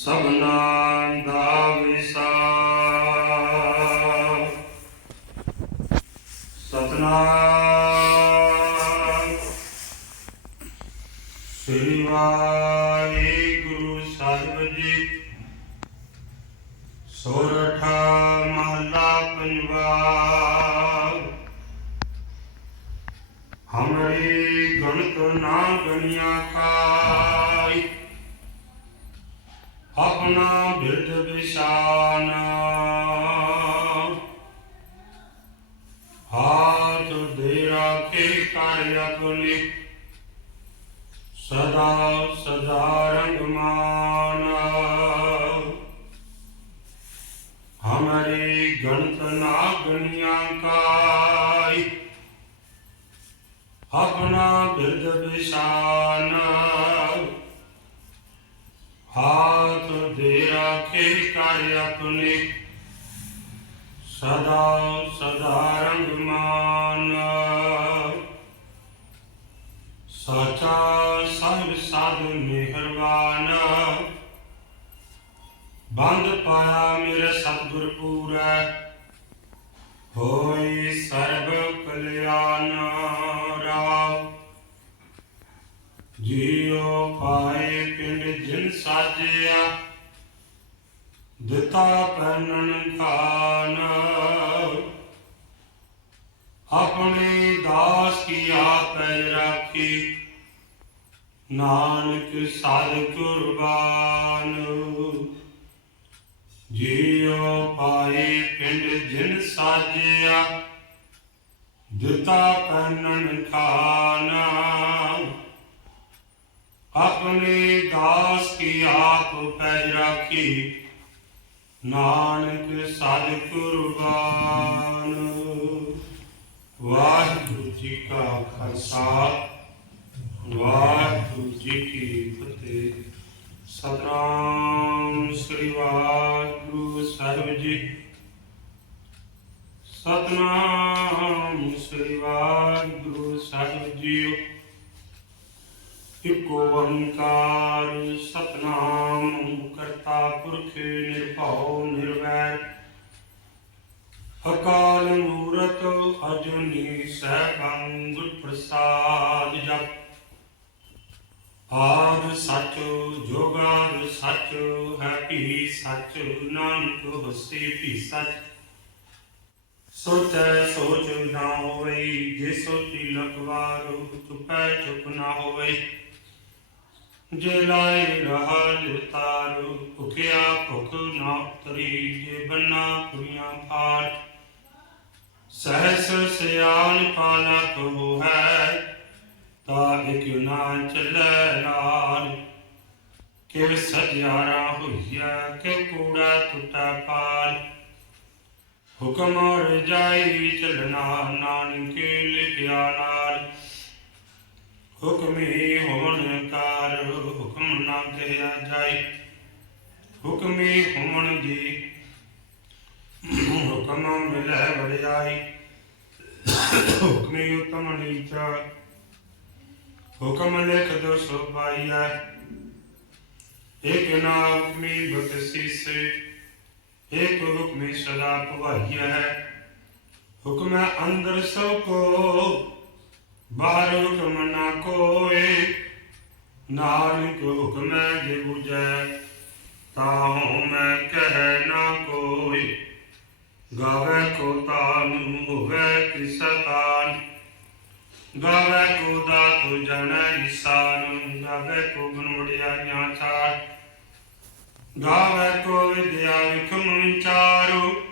ਸਭਨਾ ਦਾ ਵਿਸਾ ਸਤਨਾਮ। ਸ੍ਰੀ ਵਾਹਿਗੁਰੂ ਸਾਹਿਬ ਜੀ। ਸੋਰਠਾ ਮਹਲਾ ਪੰਜਵਾ ਹਮਰੀ ਗਣਤ ਨਾ ਗਣਿਆ ਕਾ ਆਪਣਾ ਬਿਰਧ ਵਿਸ਼ਾਨ। ਹਾਥ ਦੇ ਰਾਖੇ ਕਰ ਆਪਣੇ ਸਦਾ ਸਦਾ ਰੰਗਮਾਨ। ਹਮਾਰੀ ਗਣਤ ਨਾ ਗਣਿਆ ਕਾਈ ਆਪਣਾ ਬਿਰਧ ਵਿਸ਼ਾਨ। ਹਾਥ ਦੇ ਰਾਖੇ ਕਰ ਆਪਣੇ। ਸਦਾ ਸਦਾ ਰੰਗਮਾਨ। ਸਾਚਾ ਸਾਹਿਬ ਸਾਧ ਮਿਹਰਬਾਨ। ਬੰਦ ਪਾਇਆ ਮੇਰੇ ਸਤਿਗੁਰ ਪੂਰਾ। ਹੋਈ ਸਰਬ ਕਲਿਆਣ। ਦਿੱਤਾ ਪੈਨਣ ਖਾਨ। ਆਪਣੇ ਦਾਸ ਕੀ ਆਪੈ ਰਾਖੀ? ਨਾਨਕ ਸਦ ਕੁਰਬਾਨ। ਜੀਉ ਪਾਏ ਪਿੰਡ ਜਿਨ ਸਾਜਿਆ, ਦਿੱਤਾ ਪੈਨਣ ਖਾਨ। ਆਪਣੇ ਦਾਸ ਕੀ ਆਪ ਪੈਜ ਰਾਖੀ? ਨਾਨਕ ਸਾਧ ਕੁਰਬਾਨ ਵਾਹਿਗੁਰੂ ਜੀ ਕਾ ਖਾਲਸਾ, ਵਾਹਿਗੁਰੂ ਜੀ ਕੀ ਫਤਿਹ। ਸਤਨਾਮ ਸ੍ਰੀ ਵਾਹਿਗੁਰੂ ਸਾਹਿਬ ਜੀ। ਸਤਨਾਮ ਸ੍ਰੀ ਵਾਹਿਗੁਰੂ ਸਾਹਿਬ ਜੀ ਇਕ ਓੰਕਾਰ, ਸਤਨਾਮ ਪੁਰਖ ਨਿਰਭਉ ਨਿਰਵੈਰ ਅਕਾਲ ਮੂਰਤ ਅਜੂਨੀ ਸੈਭੰ ਗੁਰ ਪ੍ਰਸਾਦ ਜਪ। ਆਦ ਸੱਚ ਜੋਗਾਦ ਸੱਚ ਹੈ ਭੀ ਸੱਚ, ਨਾਨਕ ਹੋਸੀ ਭੀ ਸੱਚ। ਸੋਚੈ ਸੋਚ ਨਾ ਹੋਵੇ, ਜੇ ਸੋਚੀ ਲਖਵਾਰੋ, ਚੁਪੈ ਚੁਪ ਨਾ ਹੋਵੇ। જે લાય રહાલ તારું ભૂખ્યા ભૂખ ના ઉતરી જે બના પુરિયા પાઠ पाला तो है तारिक ना चल लाल? के सजारा हुआ के कूड़ा टूटा पाल। हुक्म और जाई चलना नानक लिखिया नाल हुक्म ही होने का ਹੁਕਮ ਨਾ ਕਹਿਆ ਜਾਈ ਹੁਕਮੀ ਹੋਣ ਦੀ ਹੁਕਮ ਮਿਲੈ ਵਡਿਆਈ। ਹੁਕਮੀ ਉਤਮ ਨੀਚਾ। ਹੁਕਮ ਲਿਖ ਦੋ ਸੋ ਪਾਈਐ ਇਕ ਨਾ ਹੁਕਮੀ ਬਖਸ਼ੀਸੇ ਇੱਕ ਹੁਕਮੇ ਸਦਾ ਭਵਾਈਆ ਹੈ ਹੁਕਮ ਹੈ ਅੰਦਰ ਸਭ ਕੋ, ਬਾਹਰ ਹੁਕਮ ਨਾ ਕੋਏ। ਨਾਨਕ ਹੁਕਮ ਹੈ ਜੇ 부ਜੈ ਤਾਹਉ ਮੈਂ ਕਹਿ ਨਾ ਕੋਈ। ਗਾਵੇ ਕੋ ਤਾਨ ਹੋਵੇ ਕਿਸ ਗਾਵੇ ਕੋ ਦਾਤੁ ਜਨੈ ਨਿਸਾਨ ਗਾਵੇ ਕੋ ਗੁਣ ਵਡਿਆਈਆਂ ਗਾਵੇ ਕੋ ਵਿਦਿਆ ਵਿਖਮ ਵਿਚਾਰੋ,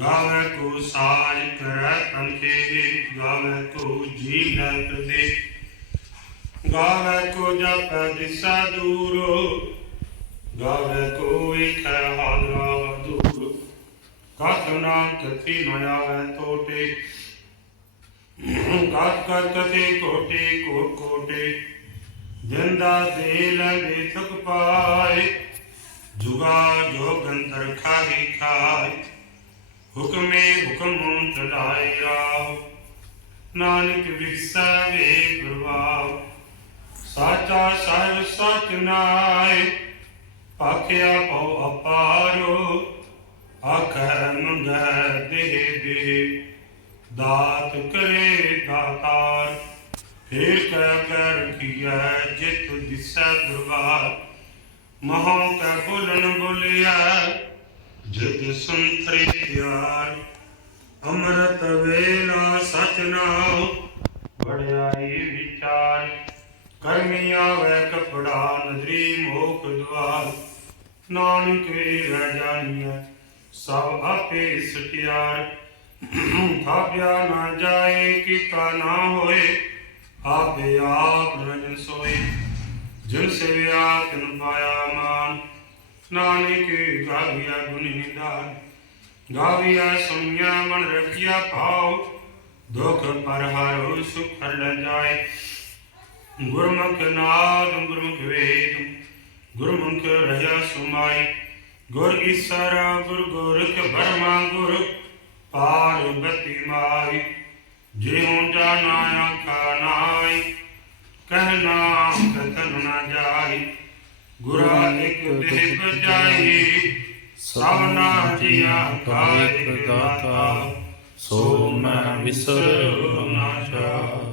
ਗਾਵੇ ਕੋ ਸਾਜ ਕਰੈ ਤੰਕੇ ਗਾਵੇ ਕੋ ਜੀ ਲੈ ਪ੍ਰਦੇ ਗਾਵੇ ਕੋ ਜਪ ਦਿਸਾ ਦੂਰੋ, ਗਾਵੇ ਕੋ ਵੇਖੈ ਹਾਦਰਾ ਦੂਰ। ਕਥ ਨਾਮ ਕਥੀ ਨ ਆਵੈ ਤੋਟੇ, ਕਥ ਕਥ ਕਥੇ ਕੋਟੇ, ਕੋਟ ਕੋਟੇ। ਜਿੰਦਾ ਦੇ ਲਗੇ ਥਕ ਪਾਏ, ਜੁਗਾ ਜੋਗੰਤਰ ਖਾਹੀ ਖਾਏ। ਹੁਕਮੇ ਹੁਕਮ ਚਲਾਏ ਰਾਹ ਨਾਨਕ ਵਿਸਾਵੇ ਪ੍ਰਭਾਵ ਸਾਚਾ ਸਾਹਿਬ ਸਚ ਨਾਏ ਪਾਖਿਆ ਪਉ ਅਪਾਰੋ, ਆਖੈ ਮੰਗੈ ਦੇ ਦੇ ਦਾਤ ਕਰੇ ਦਾਤਾਰ, ਫੇਰ ਕਹਿ ਕਹਿ ਰਖੀਐ ਜਿਤ ਦਿਸੈ ਦੁਰਗਾਰ ਮਹਾਂ ਕੈ ਬੋਲਣ ਬੋਲਿਆ ਜਿਤ ਸੰਤਰੇ ਪਿਆਰ ਅੰਮ੍ਰਿਤ ਵੇਲਾ ਸਚ ਨਾਮ ਵਡਿਆਈ ਕਰਮੀਆਂ ਵੈ ਕਪੜਾ ਨਦਰੀ ਮੋਖ ਦਵਾਰ ਨਾਨਕ ਵੇ ਰਹਿ ਜਾਣੀਐ, ਸਭ ਆਪੇ ਸਟਿਆਰ ਥਾਪਿਆ ਨਾ ਜਾਏ, ਕੀਤਾ ਨਾ ਹੋਏ, ਆਪੇ ਆਪ ਰਜਨ ਸੋਏ। ਜਿਨ ਸੇਵਿਆ ਤਿਨ ਪਾਇਆ ਮਾਨ, ਨਾਨਕ ਗਾਵਿਆ ਗੁਣੀ ਨਿਦਾਨ। ਗਾਵਿਆ ਸੁਣਿਆ ਮਨ ਰਖਿਆ ਭਾਉ, ਦੁਖ ਪਰ ਹਰੋ ਸੁਖ ਲੈ ਜਾਏ। ਗੁਰਮੁਖ ਨਾਦ ਗੁਰਮੁਖ ਵੇਦ। ਗੁਰਮੁਖ ਰਹਿਆ ਸੁਮਾਈ। ਗੁਰ ਈਸਰ ਗੁਰ ਗੋਰਖ ਬਰਮਾ ਗੁਰ ਪਾਰਬਤੀ ਮਾਈ। ਜਿਉ ਜਾਣਾ ਆਖਾ ਨਾਈ ਕਹਿਣਾ ਕਥਨ ਨਾ ਜਾਈ। ਗੁਰਾ ਇੱਕ ਦੇਹ ਬਜਾਈ ਸਭਨਾ ਜੀਆ ਕਾ ਇੱਕ ਦਾਤਾ। ਸੋ ਮੈਂ ਵਿਸਰ ਨਾ ਜਾਏ